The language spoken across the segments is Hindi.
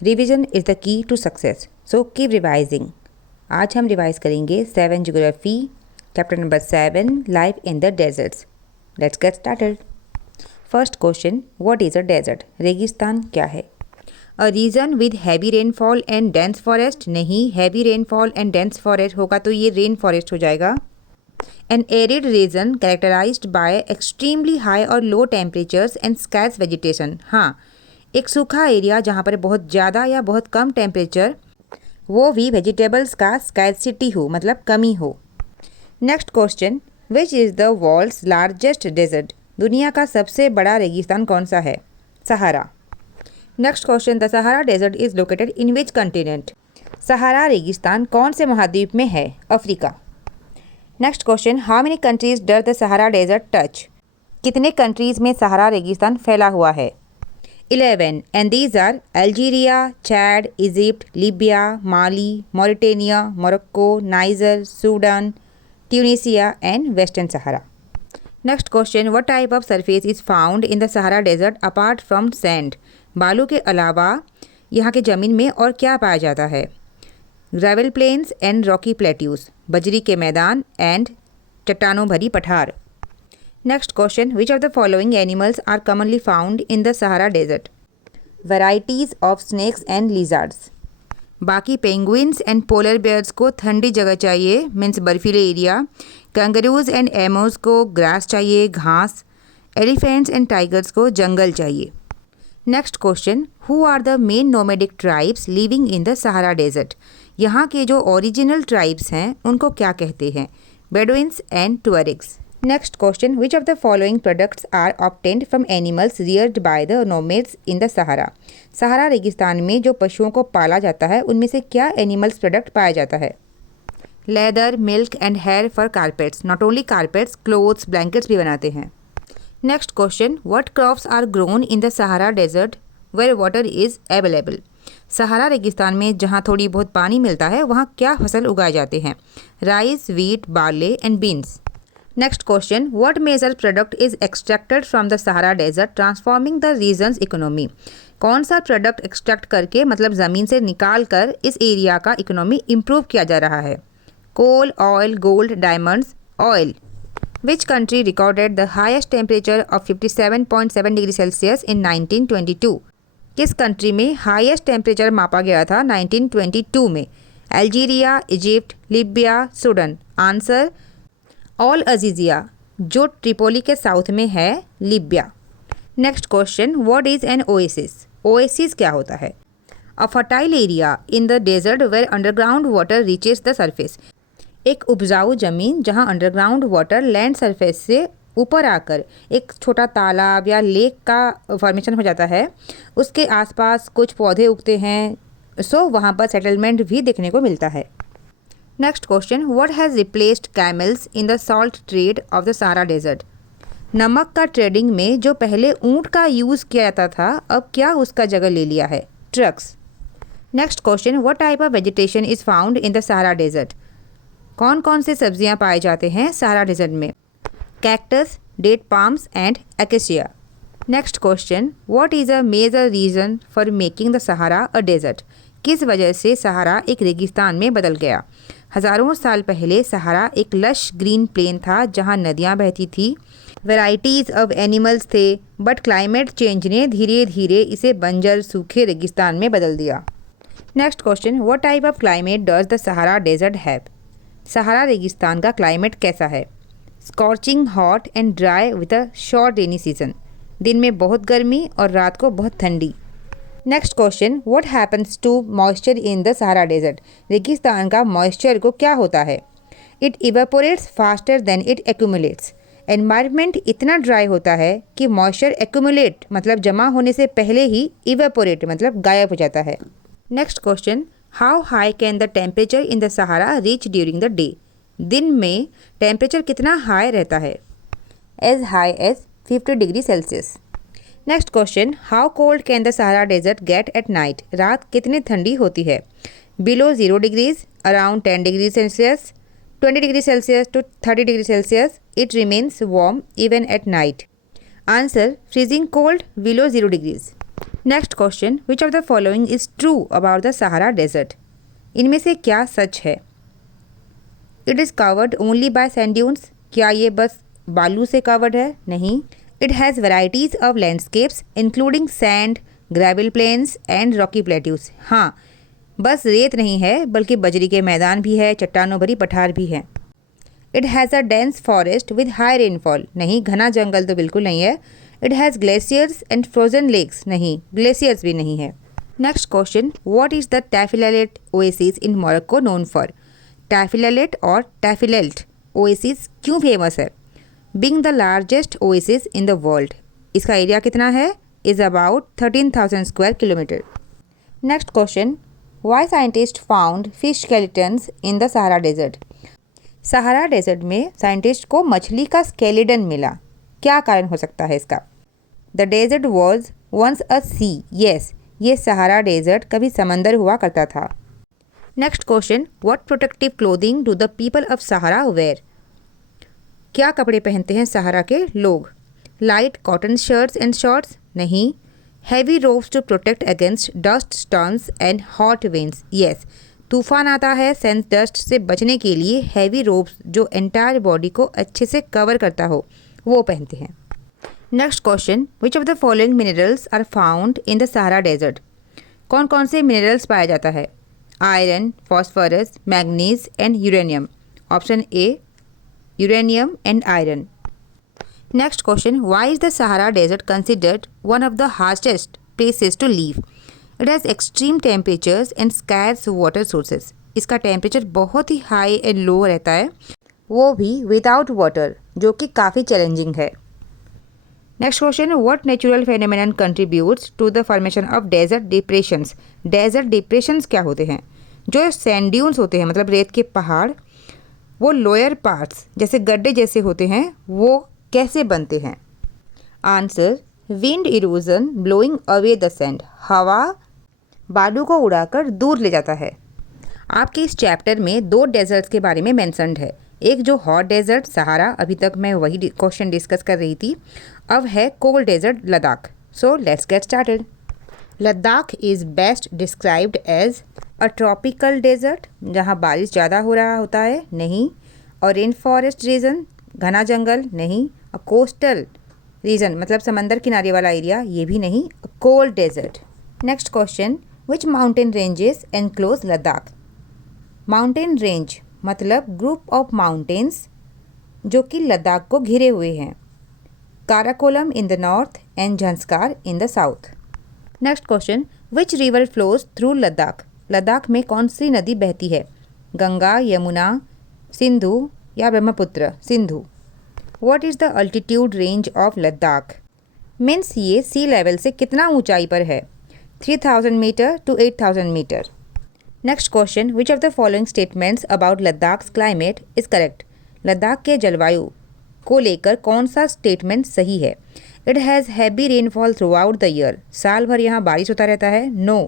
Revision is the key to success, so keep revising. आज हम रिवाइज करेंगे 7 geography chapter number 7 life in the deserts. Let's get started. First question, what is a desert? रेगिस्तान क्या है? A region with heavy rainfall and dense forest. नहीं, heavy rainfall and dense forest होगा तो ये रेन फॉरेस्ट हो जाएगा। An arid region characterized by extremely high और low temperatures and scarce vegetation. हाँ, एक सूखा एरिया जहाँ पर बहुत ज़्यादा या बहुत कम टेम्परेचर, वो भी वेजिटेबल्स का स्कैरसिटी हो, मतलब कमी हो। Next question, which is the world's largest desert? दुनिया का सबसे बड़ा रेगिस्तान कौन सा है? Sahara. Next question, the Sahara desert is located in which continent? सहारा रेगिस्तान कौन से महाद्वीप में है? Africa. Next question, how many countries does the Sahara desert touch? कितने कंट्रीज़ में सहारा रेगिस्तान फैला हुआ है? 11, and these are Algeria, Chad, Egypt, Libya, Mali, Mauritania, Morocco, Niger, Sudan, Tunisia, and Western Sahara. Next question, what type of surface is found in the Sahara Desert apart from sand? बालू के अलावा यहाँ के ज़मीन में और क्या पाया जाता है? Gravel plains and rocky plateaus, बजरी के मैदान एंड चट्टानों भरी पठार। Next question, which of the following animals are commonly found in the Sahara Desert? Varieties of snakes and lizards. बाकी पेंगुइन्स एंड पोलर बेयर्स को ठंडी जगह चाहिए, मीन्स बर्फीले एरिया। कंगारूज एंड एमोज को ग्रास चाहिए, घास। एलिफेंट्स एंड टाइगर्स को जंगल चाहिए। Next question, who are the main nomadic tribes living in the Sahara desert? यहाँ के जो ओरिजिनल ट्राइब्स हैं उनको क्या कहते हैं? Bedouins and Tuaregs. Next question, which of the following products are obtained from animals reared by the nomads in the Sahara? Sahara रेगिस्तान में जो पशुओं को पाला जाता है उनमें से क्या एनिमल्स प्रोडक्ट पाया जाता है? Leather, milk and hair for carpets. Not only carpets, clothes, blankets भी बनाते हैं। Next question, what crops are grown in the Sahara desert where water is available? Sahara रेगिस्तान में जहाँ थोड़ी बहुत पानी मिलता है वहाँ क्या फसल उगाए जाते हैं? Rice, wheat, barley and beans. Next question, what major product is extracted from the Sahara desert transforming the region's economy? कौन सा प्रोडक्ट एक्सट्रैक्ट करके, मतलब ज़मीन से निकाल कर इस एरिया का इकोनॉमी इम्प्रूव किया जा रहा है? Coal, oil, gold, diamonds, oil. Which country recorded the highest temperature of 57.7 degree Celsius in 1922? किस कंट्री में हाईएस्ट टेम्परेचर मापा गया था 1922 में? Algeria, Egypt, Libya, Sudan. Answer, Al Aziziya, जो ट्रिपोली के साउथ में है, Libya. Next question, what is an oasis? Oasis क्या होता है? A fertile area in the desert where underground water reaches the surface. एक उपजाऊ जमीन जहां अंडरग्राउंड वाटर लैंड सरफेस से ऊपर आकर एक छोटा तालाब या लेक का फॉर्मेशन हो जाता है, उसके आसपास कुछ पौधे उगते हैं, सो वहाँ पर सेटलमेंट भी देखने को मिलता है। Next question, what has replaced camels in the salt trade of the Sahara desert? नमक का ट्रेडिंग में जो पहले ऊँट का यूज़ किया जाता था, अब क्या उसका जगह ले लिया है? Trucks. Next question, what type of vegetation is found in the Sahara desert? कौन कौन से सब्जियां पाए जाते हैं सहारा डेजर्ट में? Cactus, date palms and acacia. Next question, what is a major reason for making the Sahara a desert? किस वजह से सहारा एक रेगिस्तान में बदल गया? हज़ारों साल पहले सहारा एक लश ग्रीन प्लेन था जहां नदियां बहती थी, वैराइटीज़ ऑफ एनिमल्स थे, बट क्लाइमेट चेंज ने धीरे धीरे इसे बंजर सूखे रेगिस्तान में बदल दिया। Next question, what type of climate does the Sahara desert have? Sahara रेगिस्तान का क्लाइमेट कैसा है? Scorching hot and dry with a short rainy season. दिन में बहुत गर्मी और रात को बहुत ठंडी। Next question, what happens to moisture in the Sahara desert? रेगिस्तान का मॉइस्चर को क्या होता है? It evaporates faster than it accumulates. Environment इतना ड्राई होता है कि मॉइस्चर एक्यूमुलेट मतलब जमा होने से पहले ही इवेपोरेट मतलब गायब हो जाता है। Next question, how high can the temperature in the Sahara reach during the day? दिन में टेम्परेचर कितना हाई रहता है? As high as 50 degree Celsius. Next question, how cold can the Sahara desert get at night? रात कितनी ठंडी होती है? Below 0 degrees, around 10 degree Celsius, 20 degree Celsius to 30 degree Celsius. It remains warm even at night. Answer, freezing cold below 0 degrees. Next question, which of the following is true about the Sahara desert? इनमें से क्या सच है? It is covered only by sand dunes, क्या ये बस बालू से कवर्ड है? नहीं। It has varieties of landscapes including sand, gravel plains and rocky plateaus. हाँ, बस रेत नहीं है बल्कि बजरी के मैदान भी है, चट्टानों भरी पठार भी है। It has a dense forest with high rainfall. नहीं, घना जंगल तो बिल्कुल नहीं है। It has glaciers and frozen lakes. नहीं, ग्लेशियर्स भी नहीं है। Next question, what is the Tafilalet oasis in Morocco known for? Tafilalet और टैफिलेल्ट ओएसिस क्यों फेमस है? Being the largest oasis in the world. इसका एरिया कितना है? Is about 13,000 square kilometre. Next question, why scientist found fish skeletons in the Sahara desert? Sahara desert में साइंटिस्ट को मछली का स्केलेटन मिला, क्या कारण हो सकता है इसका? The desert was once a sea. Yes, ये सहारा डेजर्ट कभी समंदर हुआ करता था। Next question, what protective clothing do the people of Sahara wear? क्या कपड़े पहनते हैं सहारा के लोग? Light cotton shirts and shorts? नहीं। Heavy robes to protect against dust storms and hot winds? Yes, तूफान आता है, सेंस डस्ट से बचने के लिए हैवी रोप्स जो एंटायर बॉडी को अच्छे से कवर करता हो वो पहनते हैं। Next question, which of the following minerals are found in the Sahara desert? कौन कौन से मिनरल्स पाया जाता है? Iron, phosphorus, manganese and uranium. Option A, uranium and iron. Next question, why is the Sahara desert considered one of the harshest places to live? It has extreme temperatures and scarce water sources. इसका टेम्परेचर बहुत ही हाई एंड लो रहता है, वो भी विदाउट वाटर, जो कि काफ़ी चैलेंजिंग है। Next question, what natural phenomenon contributes to the formation of desert depressions? Desert depressions क्या होते हैं? जो सैंड ड्यून्स होते हैं, मतलब रेत के पहाड़, वो लोअर पार्ट्स जैसे गड्ढे जैसे होते हैं, वो कैसे बनते हैं? Answer, wind erosion blowing away the sand. हवा बालू को उड़ाकर दूर ले जाता है। आपके इस चैप्टर में 2 डेजर्ट्स के बारे में मेंशन्ड है। एक जो हॉट डेजर्ट सहारा, अभी तक मैं वही क्वेश्चन डिस्कस कर रही थी। अब है cold desert Ladakh. So let's get started. Ladakh is best described as a tropical desert, जहाँ बारिश ज़्यादा हो रहा होता है। नहीं। और रेन फॉरेस्ट रीजन, घना जंगल। नहीं। अ कोस्टल रीजन, मतलब समंदर किनारे वाला एरिया, ये भी नहीं। Cold desert. Next question, which mountain ranges enclose Ladakh? Mountain range मतलब ग्रुप ऑफ माउंटेन्स जो कि लद्दाख को घिरे हुए हैं। Karakoram in the north and Zanskar in the south. Next question, which river flows through Ladakh? Ladakh में कौन सी नदी बहती है? गंगा, यमुना, सिंधु या Brahmaputra? Sindhu. What is the altitude range of Ladakh? Means ये सी लेवल से कितना ऊंचाई पर है? 3000 metre to 8000 metre. Next question, which of the following statements about Ladakh climate is correct? Ladakh के जलवायु को लेकर कौन सा स्टेटमेंट सही है? It has heavy rainfall throughout the year. साल भर यहाँ बारिश होता रहता है। No.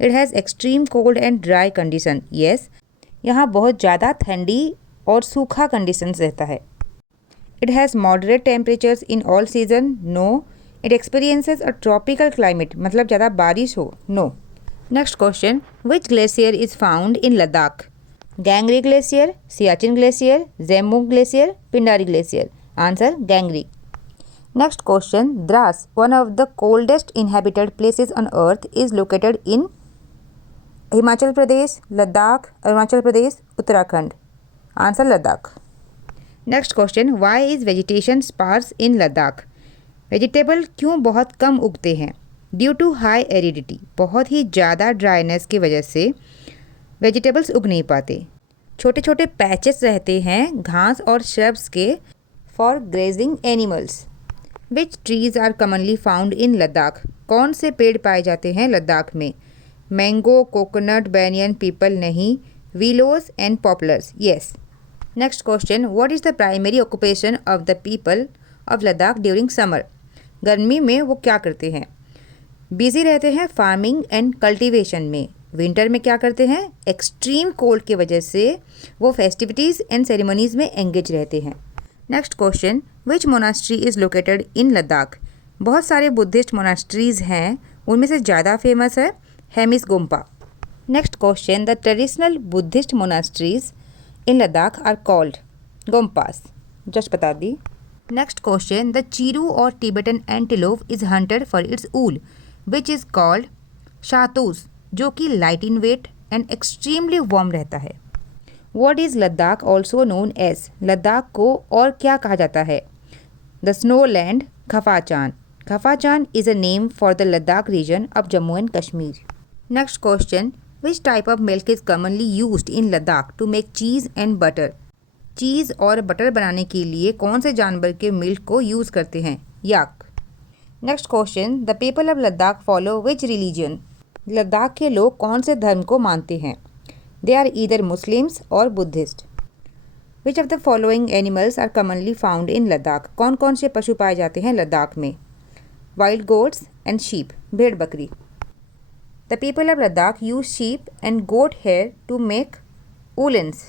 It has extreme cold and dry condition. Yes, यहाँ बहुत ज़्यादा ठंडी और सूखा कंडीशंस रहता है। It has moderate temperatures in all season. No. It experiences a tropical climate, मतलब ज़्यादा बारिश हो। No. Next question, which glacier is found in Ladakh? Gangri glacier, Siachen glacier, Zemu glacier, Pindari glacier. Answer, Gangri. Next question, Dras, one of the coldest inhabited places on earth, is located in Himachal Pradesh, Ladakh, Arunachal Pradesh, Uttarakhand. Answer, Ladakh. Next question, why is vegetation sparse in Ladakh? Vegetable क्यों बहुत कम उगते हैं? ड्यू टू हाई एरिडिटी, बहुत ही ज़्यादा ड्राइनेस की वजह से वेजिटेबल्स उग नहीं पाते। छोटे छोटे पैचेस रहते हैं घास और श्रब्स के for grazing animals. Which trees are commonly found in Ladakh? कौन से पेड़ पाए जाते हैं लद्दाख में? Mango, coconut, banyan, peepal. नहीं। Willows and poplars. Yes. Next question, what is the primary occupation of the people of Ladakh during summer? गर्मी में वो क्या करते हैं? बिजी रहते हैं फार्मिंग एंड कल्टीवेशन में। विंटर में क्या करते हैं? एक्सट्रीम कोल्ड की वजह से वो फेस्टिविटीज़ एंड सेरेमनीज़ में एंगेज रहते हैं। Next question, which monastery is located इन लद्दाख? बहुत सारे बुद्धिस्ट मोनास्ट्रीज़ हैं, उनमें से ज़्यादा फेमस है Hemis Gompa. Next question, the traditional Buddhist monasteries in Ladakh are called gompas. Just बता दी। Next question, the chiru or Tibetan antelope is hunted for its wool which is called shahtoosh, जो कि light in weight and extremely warm रहता है। What is Ladakh also known as, Ladakh को और क्या कहा जाता है? The snow land Khapachan. Khapachan is a name for the Ladakh reason of Jammu and Kashmir. Next question, which type of milk is commonly used in Ladakh to make cheese and butter. Cheese और बटर बनाने के लिए कौन से जानवर के मिल्क को यूज़ करते हैं? Yak. Next question, the people of Ladakh follow which religion. Ladakh के लोग कौन से धर्म को मानते हैं? दे आर ईदर मुस्लिम्स और Buddhist. Which of the following animals are commonly found in Ladakh. कौन कौन से पशु पाए जाते हैं लद्दाख में? वाइल्ड गोट्स एंड शीप, भेड़ बकरी। The people of Ladakh use sheep and goat hair to make woollens.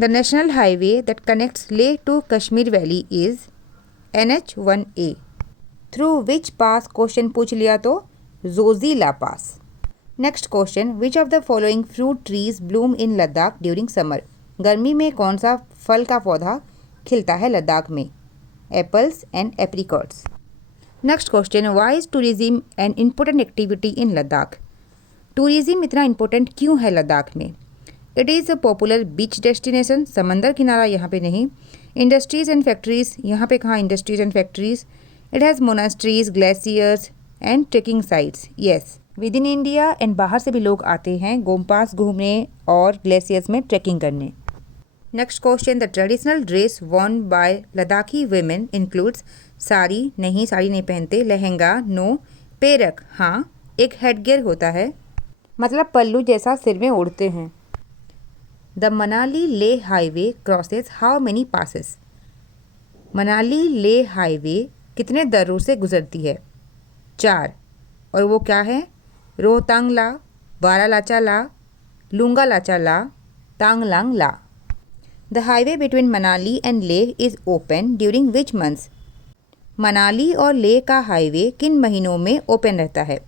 The national highway that connects Leh to Kashmir valley is NH1A। Through which pass question पूछ लिया तो Zojila pass. Next question, which of the following fruit trees bloom in Ladakh during summer. गर्मी में कौन सा फल का पौधा खिलता है लद्दाख में? Apples and apricots. Next question, why is tourism an important activity in Ladakh. Tourism इतना इम्पोर्टेंट क्यों है लद्दाख में? It is a popular beach destination, समंदर किनारा यहाँ पे नहीं। इंडस्ट्रीज़ एंड फैक्ट्रीज़, यहाँ पे कहाँ industries and factories. It has monasteries, glaciers and trekking sites. Yes, with in India and बाहर से भी लोग आते हैं गोम्पास घूमने और ग्लेशियर्स में ट्रेकिंग करने। Next question, the traditional dress Warne bye Ladakhi women includes. Sari नहीं, साड़ी नहीं पहनते। लहंगा नो। पेरक हाँ, एक हेडगियर होता है, मतलब पल्लू जैसा सिर में ओढ़ते हैं। द मनाली ले highway crosses how many passes. Manali ले हाईवे कितने दर्रों से गुजरती है? 4। और वो क्या है? Rohtang La, Baralacha La, Lungalacha La, Tanglang La. The highway between Manali and Leh is open during which months. Manali और लेह का हाईवे किन महीनों में ओपन रहता है?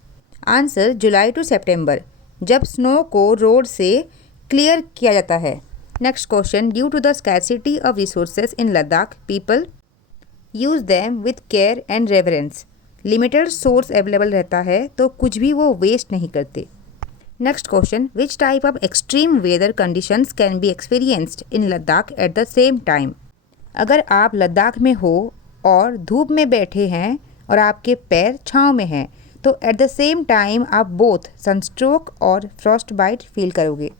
आंसर, जुलाई टू सितंबर, जब स्नो को रोड से क्लियर किया जाता है। Next question, due to the scarcity of resources in Ladakh people use them with care and reverence. Limited source available रहता है तो कुछ भी वो वेस्ट नहीं करते। Next question, which type of extreme weather conditions can be experienced in Ladakh at the same time. अगर आप लद्दाख में हो और धूप में बैठे हैं और आपके पैर छाँव में हैं तो एट द सेम टाइम आप बोथ सनस्ट्रोक और फ्रॉस्ट बाइट फील करोगे।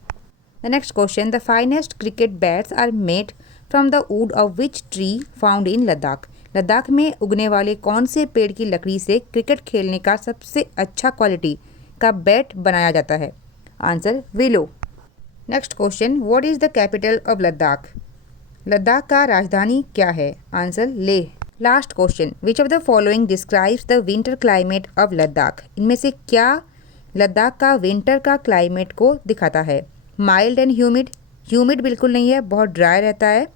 The next question, the finest cricket bats are made from the wood of which tree found in Ladakh. Ladakh में उगने वाले कौन से पेड़ की लकड़ी से क्रिकेट खेलने का सबसे अच्छा क्वालिटी का बैट बनाया जाता है? Answer, willow. Next question, what is the capital of Ladakh. Ladakh का राजधानी क्या है? Answer, Leh. Last question, which of the following describes the winter climate of Ladakh. इनमें से क्या लद्दाख का विंटर का क्लाइमेट को दिखाता है? माइल्ड एंड ह्यूमिड, ह्यूमिड बिल्कुल नहीं है, बहुत ड्राई रहता है।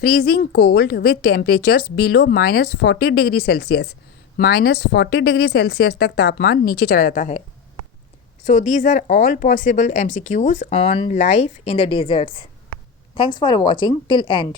Freezing cold with temperatures below -40 degree Celsius, -40 degree Celsius तक तापमान नीचे चला जाता है। So these are all possible MCQs on life in the deserts. Thanks for watching till and.